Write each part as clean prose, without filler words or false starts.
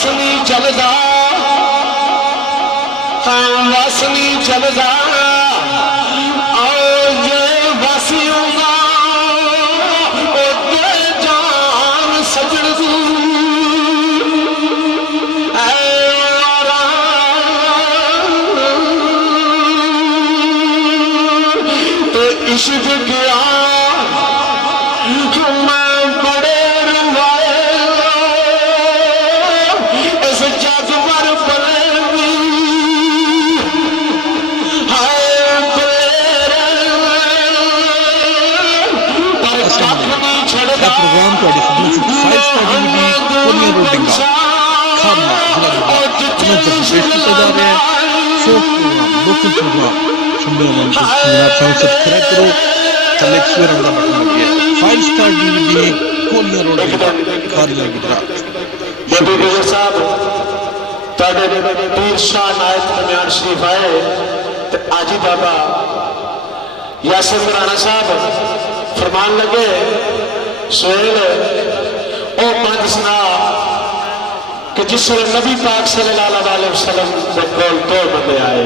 واسنی چلدا واسنی چلدا آؤ جے واسیوں دا اوتے جان سجڑ دوں اے وارا تے عشق گیا پروگرام کو خدمت 5 سٹار DVD کورنیا روڈ ڈنگا کھارنا ضلع جنوب پیش کیا جا رہا ہے فوک پروگرام لوکل پروگرام سننے والوں کو جناب چینل سبسکرائب کرو تھلے سوئے رنگ کا بٹن لگے 5 سٹار DVD کورنیا روڈ ڈنگا کھارنا گجرات مدی گزر صاحب تاڑے پیر شاہ نائت کمیان شریف آئے آجی بابا یاسر رانا صاحب فرمان لگے سہیل او پانچ سنا کہ جس سے نبی پاک صلی اللہ علیہ وسلم سے کول دو بندے آئے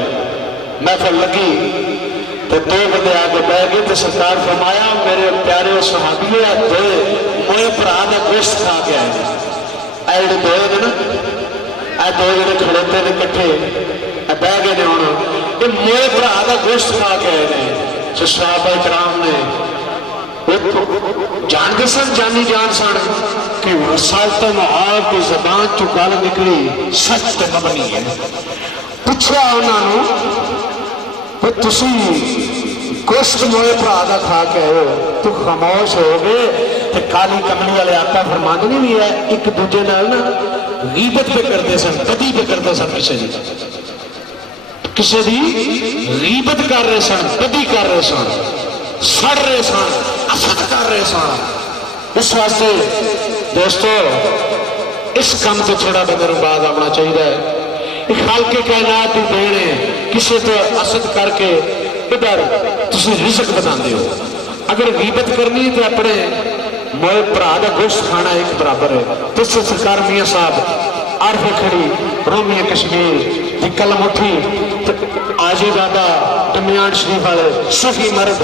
محفل لگی تو دو بندے آگے بہ گئے تو سرکار فرمایا میرے پیارے صحابیے دو موئے پر آدھا گوشت کھا کے آئے ایڈ دو نا اے دو جنے کھڑوتے نے کٹھے بہ گئے نے ہونا یہ موئے پر آدھا گوشت کھا کے آئے نے جو صحابہ اکرام نے جان کے سن جانی جان سن کہ رسالت محاب کی زبان چکال نکلی سچ تے مبنی ہے پچھا انہوں نے تسی گوشت موئے پر آدھا کھا کے آئے تو خاموش ہو گئے کہ کالی کملی والے آقا فرماندنی بھی ہے ایک دوجے نال نا غیبت پہ کرتے سن بدی پہ کرتے سن کسی دی غیبت کر رہے سن بدی کر رہے سن سڑ رہے سن حسد کر رہے سن اس واسطے دوستو اس کام تو تھوڑا بدر بعد آنا چاہیے ایک خالق کائنات ہی دینے کسی تو حسد کر کے ادھر تسی رزق بنا دے ہو اگر غیبت کرنی تو اپنے موئے پرادہ گوشت کھانا ایک برابر ہے تو سے سرکار میاں صاحب عارف کھڑی رومی کشمیر دی کلم اٹھی آجی بابا دمیان شریف والے صفی مرد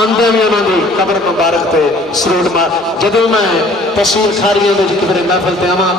آندے میں انہوں نے قبر مبارک تے سرود مار جدو میں تصویر کھاریاں دے جکبر محفل تے آما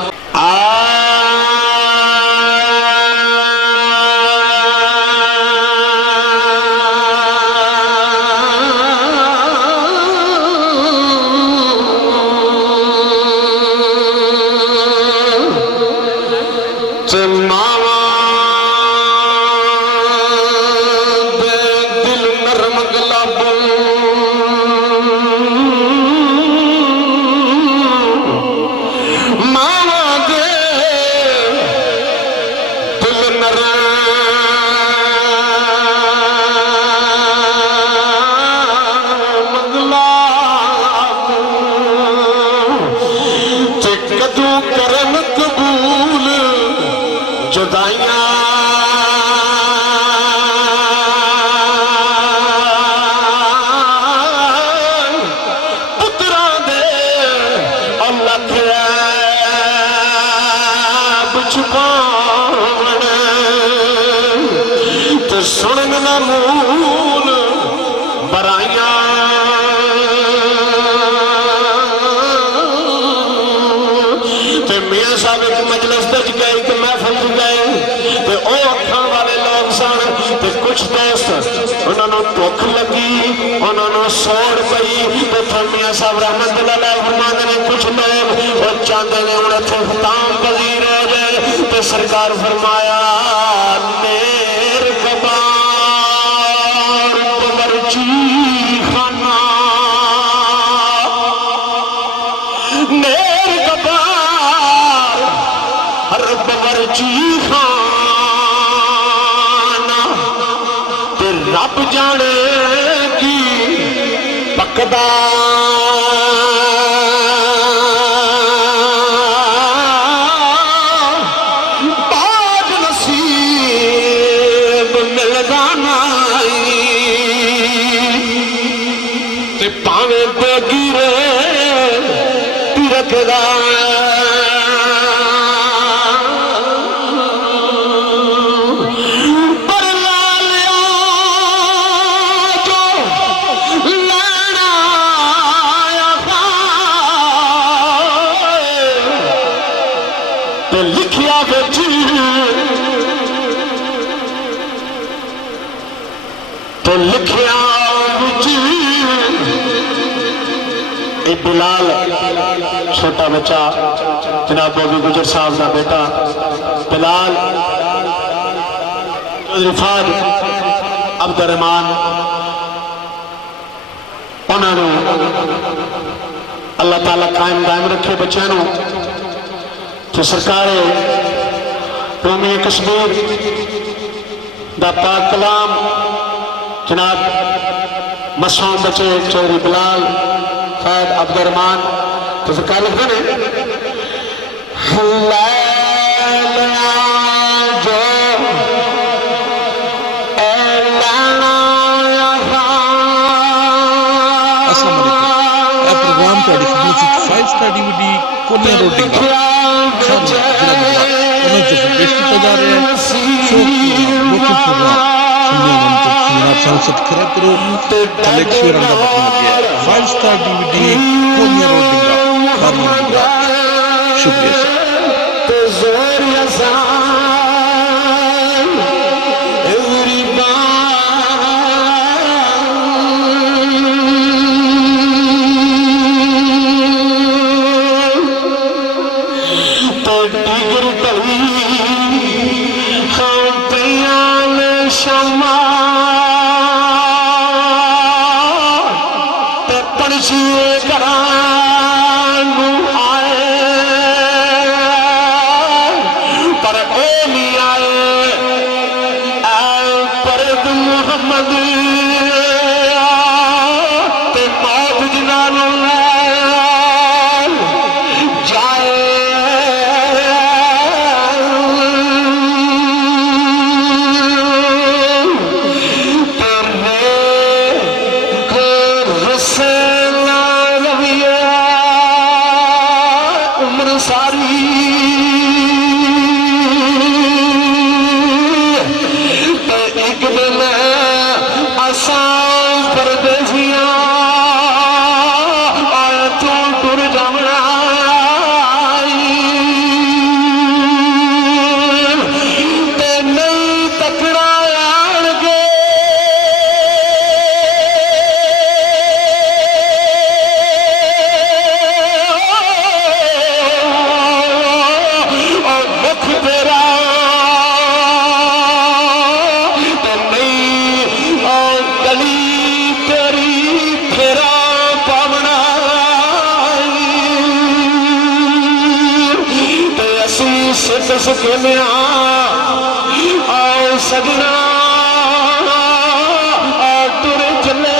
بھوک لگی انہوں نے سوڑ پئی تو فرمیاں صاحب رحمت اللہ فرماتے نے کچھ لوگ وہ چاہتے ہیں انہیں تھے ختام پذیر ہو جائے تو سرکار فرمایا نیر کبار ببرچی خانہ نیر کبار ببرچی خانہ رب جانے کی پکدا باج نصیب ملدا نائی تے پاویں تے گرے رکھدا ایک بلال چھوٹا بچہ جناب بوبی گجر صاحب کا بیٹا بلال رفاد عبد الرحمان انہوں نے اللہ تعالیٰ قائم دائم رکھے بچانوں تو سرکار رومی کشمیر دا پاک کلام جناب مسعود بچے چوری بلال فائد عبد الرحمان تو سرکار لکھتے ہیں ਤੁਹਾਡੀ ਖidmat ਵਿੱਚ 5 ਸਟਾਰ DVD ਕੋਨੀਆ ਰੋਡ ਡਿੰਗਾ ਖਾਮ ਜ਼ਿਲ੍ਹਾ ਗੁਜਰਾਤ ਉਹਨਾਂ ਚ ਪੇਸ਼ ਕੀਤਾ ਜਾ ਰਿਹਾ ਹੈ ਸ਼ੋਕ ਲੋਕਲ ਪ੍ਰੋਗਰਾਮ ਸੁਣਨੇ ਵਾਲੇ ਤੁਸੀਂ ਆਪ ਸਾਨੂੰ ਸਬਸਕ੍ਰਾਈਬ ਕਰੋ ਤੇ ਲਾਈਕ ਸ਼ੇਅਰ ਦਾ ਬਟਨ ਲੱਗਿਆ 5 star DVD quinoa road ਡਿੰਗਾ ਖਾਮ Gujarat ਸ਼ੁਕਰੀਆ ਸਰ آؤ سجنا تر چلے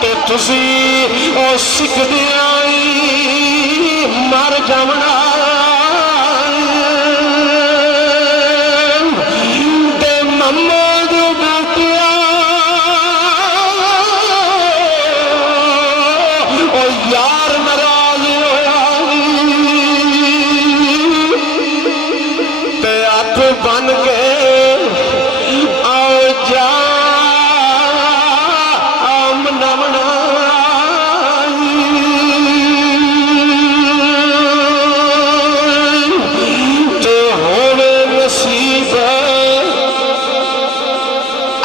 تو تسی سکھ دیا مر جمنا بن کے آؤ جا منمنا تو ہونے نصیب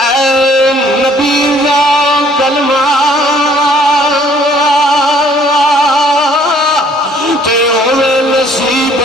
اے نبی کا کلمہ تو ہونے نصیب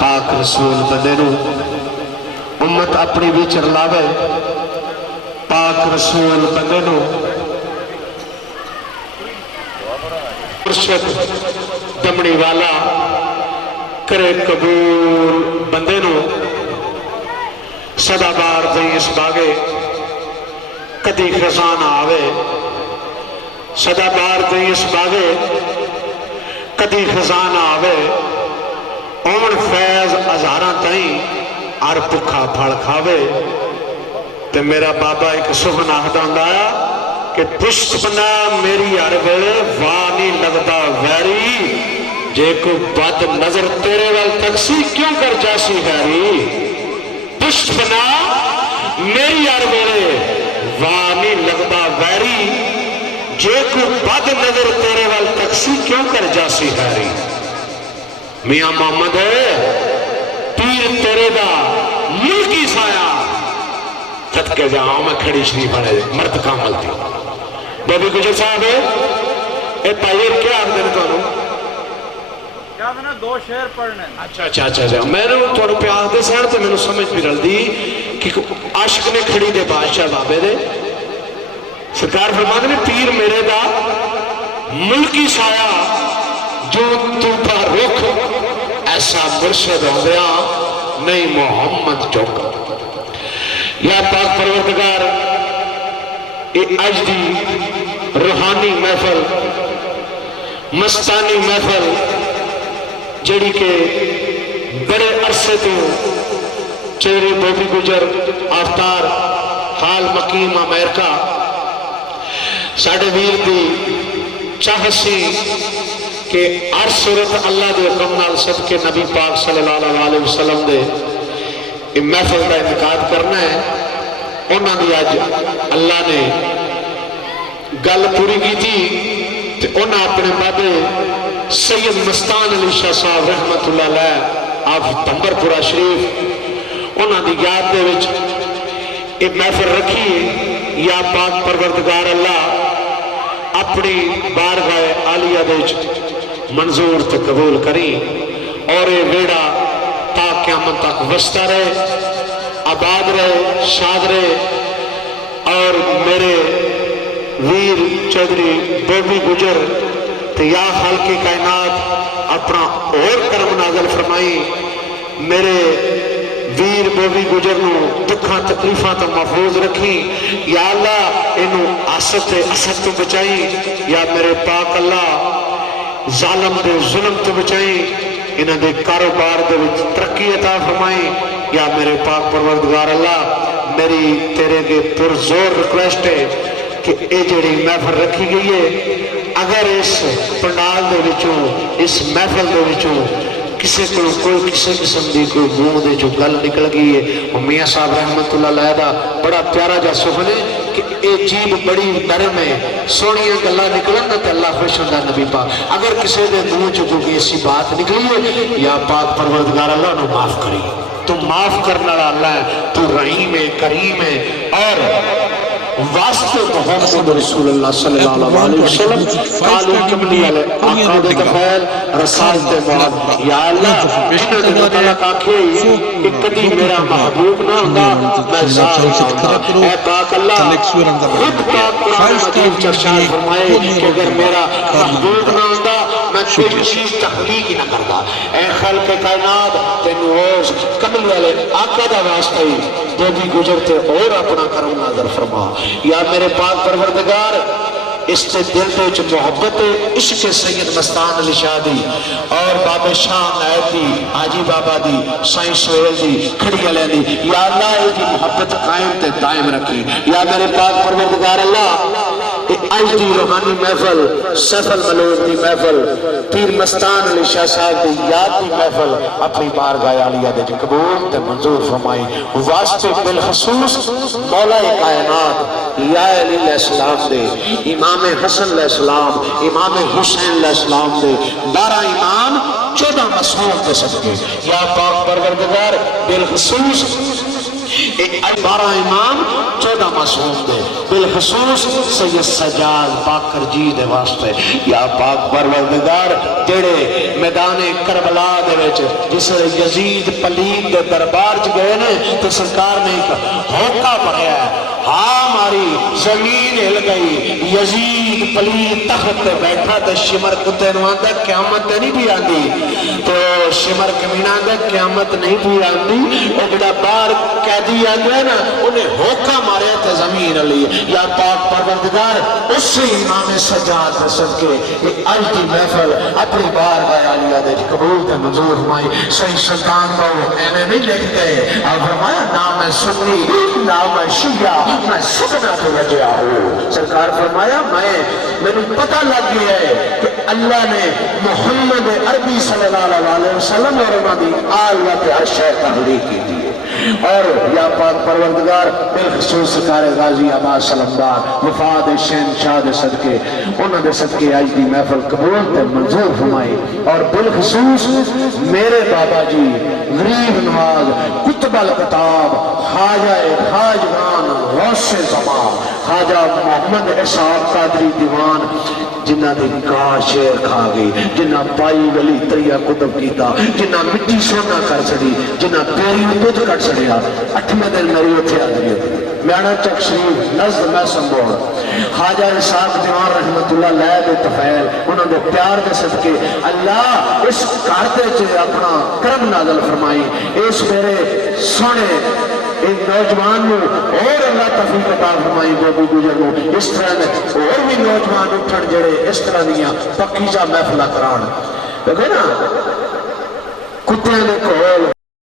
پاک رسول بندے نو امت اپنی بھی چرلاوے پاک رسول بندے نو مرشد دمڑی والا کرے قبول بندے نو صدا بار دیں اس باغے کدی خزانہ آوے صدا بار دیں اس باغے کدی خزانہ آوے اومن فیض ہزاراں تائیں ہر بھکھا پھڑ کھاوے تے میرا بابا ایک سخن آہدا ہوندا کہ پشت بنا میری ہر ویلے واہ نہیں لگدا ویری جے کو بد نظر تیرے وال تکسی کیوں کر جاسی غیری پشت بنا میری ہر ویلے واہ نہیں لگدا ویری جے کو بد نظر تیرے وال تکسی کیوں کر جاسی غیری میاں محمد پیر تیرے دا ملکی سایہ صدقے جاؤں میں کھڑی شریف آنے مرد کامل تھی بابی گجر صاحب اے پائیر کیا آپ دینے تو آنو کیا دینا دو شعر پڑھنے اچھا میں نے تھوڑا پہ آدھے سار تو میں نے سمجھ بھی رل دی کہ عاشق نے کھڑی دے بادشاہ بابے دے سرکار فرماتے نے پیر میرے دا ملکی سایہ جو تو پر رخ ایسا مرشد ہو گیا نہیں محمد چوکا یا پاک پروردگار اے اج دی روحانی محفل مستانی محفل جڑی کے بڑے عرصے تو چہرے بوبی گجر آفتار حال مقیم امریکہ ساڑھے ویر دی چاہ سی کہ ہر صورت اللہ دے حکم نال صدقے نبی پاک صلی اللہ علیہ وسلم دے محفل کا انعقاد کرنا ہے انہوں نے آج اللہ نے گل پوری کی تھی تو انہوں نے اپنے بابے سید مستان علی شاہ صاحب رحمت اللہ علیہ آپ تمبر پورا شریف انہوں نے یاد دے وچ ایک محفل رکھی یا پاک پروردگار اللہ اپنی بارگاہ عالیہ دے وچ منظور تے قبول کری اور یہ ویڑا تا قیامت تک وستا رہے آباد رہے شاد رہے اور میرے ویر چودھری بوبی گجر یا خالق کائنات اپنا اور کرم نازل فرمائی میرے ویر بوبی گجر نو دکھاں تکلیفاں تو محفوظ رکھی یا اللہ انہوں اسد تو بچائی یا میرے پاک اللہ ظالم دے ظلم تو بچائی انہاں دے کاروبار دے وچ ترقی عطا فرمائی یا میرے پاک پروردگار اللہ میری تیرے کے پرزور ریکویسٹ ہے کہ اے جڑی محفل رکھی گئی ہے اگر اس پنڈال دے وچوں اس محفل دے وچوں کسی کو کوئی کسی قسم دی کوئی منہ دے جو گل نکل گئی ہے میاں صاحب رحمت اللہ علیہ دا بڑا پیارا جا سخن ہے کہ اے جیب بڑی نرم ہے سونیاں گلا نکلن تے اللہ خوش ہوندا نبی پاک اگر کسی دے منہ چ کوئی ایسی بات نکلی ہے یا پاک پروردگار اللہ نو معاف کری تو معاف کرنے والا اللہ ہے تو رحیم ہے کریم ہے اور واسطے محمد رسول اللہ صلی اللہ علیہ وسلم قالو کملی علیہ آقا دے تفیل رسالت مواد یا اللہ جنہوں نے مطلق آکھے کہ کدی میرا محبوب نہ ہوگا میں ظاہر ہوگا اے پاک اللہ خود پاک قرآن مجید چرشاد فرمائے کہ اگر میرا محبوب نہ ہوگا میں کوئی چیز تخلیق ہی نہ کرتا اے خلق کائنات تنوز کملی علیہ آقا دا واسطہ ہی بوبی گجرتے اور اپنا کرم نظر فرما یا میرے پاک پروردگار اس سے دل دے چھ محبت عشق سید مستان علی شاہ دی اور باب شاہ نائب دی حاجی بابا دی سائن سویل دی کھڑی علیہ دی یا اللہ یہ دی محبت قائم تے دائم رکھی یا میرے پاک پروردگار اللہ آج دی روحانی محفل سیف الملوک دی محفل پیر مستان علی شاہ صاحب دی یاد دی محفل اپنی بارگاہ عالیہ دے قبول تے منظور فرمائی واسطے بالخصوص مولا کائنات یا علی علیہ السلام دے امام حسن علیہ السلام امام حسین علیہ السلام دے 12 امام 14 مسعود دے صدقے یا پاک پروردگار بالخصوص 12 امام 14 مسعود دے بالخصوص سید سجاد باقر جی دے واسطے یا پاک پروردگار جڑے میدان کربلا دے وچ جس یزید پلید دے دربار چ گئے نے تو سرکار نے ایک ہوکا پڑھیا ہے ہاں ہماری زمین ہل گئی یزید پلید تخت تے بیٹھا تے شمر کتے نو آندا قیامت نہیں بھی آندی تو شمر کمینہ آندا قیامت نہیں بھی آندی او جڑا باہر قیدی آندے نا انہیں ہوکا مارے تے زمین علی یا پاک پروردگار اسی امام سجاد صدقے یہ اج دی محفل اپنی بارگاہ عالیہ دے قبول تے منظور فرمائی صحیح سلطان کو ایویں نہیں لکھ گئے اور فرمایا نہ میں سنی نہ میں شیعہ میں سکنا تو وجہ ہوں سرکار فرمایا میں پتہ لگ گیا ہے کہ اللہ نے محمد عربی صلی اللہ علیہ وسلم اور انہوں نے آل و عشاء تحریک کی تھی اور یا پاک پروردگار بالخصوص سرکار غازی عباس سلمدار وفاد شہنشاہ دے صدقے انہوں نے صدقے آج دی محفل قبول تے منظور فرمائی اور بالخصوص میرے بابا جی غریب نواز کتب الکتاب خواجہ خواجگان غوث زمان خواجہ محمد اسحاق قادری دیوان جنہ دی گاہ شیر کھا گئی جنہ پائی ولی تریا کتب کیتا جنہ مٹی سونا کر سڑی جنہ پیری دودھ کٹ سڑیا 8ویں دن میری اتھے آدمی میانا چک شریف نزد میں سنبھول خواجہ اسحاق دیوان رحمت اللہ لے دے تفیل انہوں نے پیار دے صدقے اللہ اس کارتے چے اپنا کرم نازل فرمائی اس میرے سونے ایک نوجوان نو اور اللہ توفیق عطا فرمائی بابو گجر نو اس طرح نے اور بھی نوجوان اٹھن جڑے اس طرح دیاں پکیزہ محفلہ کران دیکھو نا کتے نے کول